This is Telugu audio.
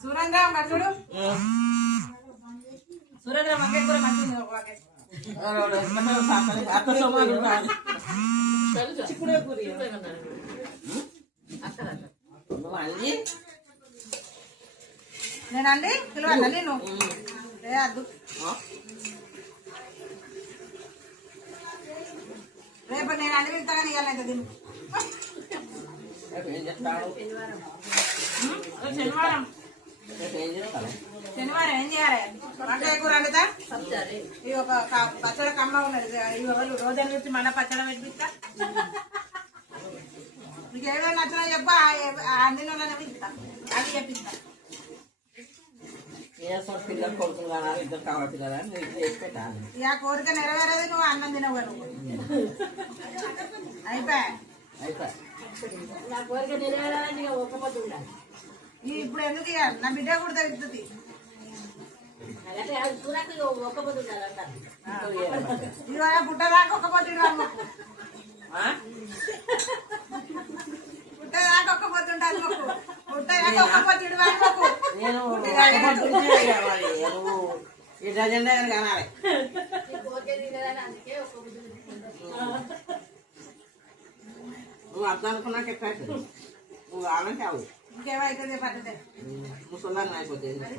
సురేంద్ర చూడు సురేంద్ర మగ్గ కూడా మంచిది చిక్కుడే పూరి నేనండి పిలవన్నా నేను అద్దు రేపు నేను అన్ని వెళ్తానని ఇవ్వాలంటే దీన్ని శనివారం శనివారం ఏం చేయాలి వంకాయ కూర వండుతా ఇది ఒక పచ్చడి కమ్మ ఉన్నది ఇవి రోజు నుంచి మళ్ళీ పచ్చడి పెట్టిస్తా మీకు ఏమేమి నచ్చినా చెప్ప అన్ని వాళ్ళని పిలుస్తా అది చెప్పిస్తా ఇక కోరిక నెరవేరేది నువ్వు అన్నం తినవు అయిపోయా నా కోరిక నెరవేరాలని ఒక్కపోతు ఉండాలి ఇప్పుడు ఎందుకు నా బిడ్డ కూడా తగ్గుతుంది ఒక్కపోతు ఉండాలంటారు ఇవాళ పుట్టదాకా ఒక్కపోతుండాలి పుట్టదాకా ఒక్కపోతుండాలి మొక్కు పుట్టదాకా ఒక్కపోతుడు వారి మొక్కు నువ్వు అర్థం అనుకున్నాక ఎట్లా నువ్వు ఆనంటే అవు ఇంకేమైతే పట్టదే ముసలాన్ని అయిపోతుంది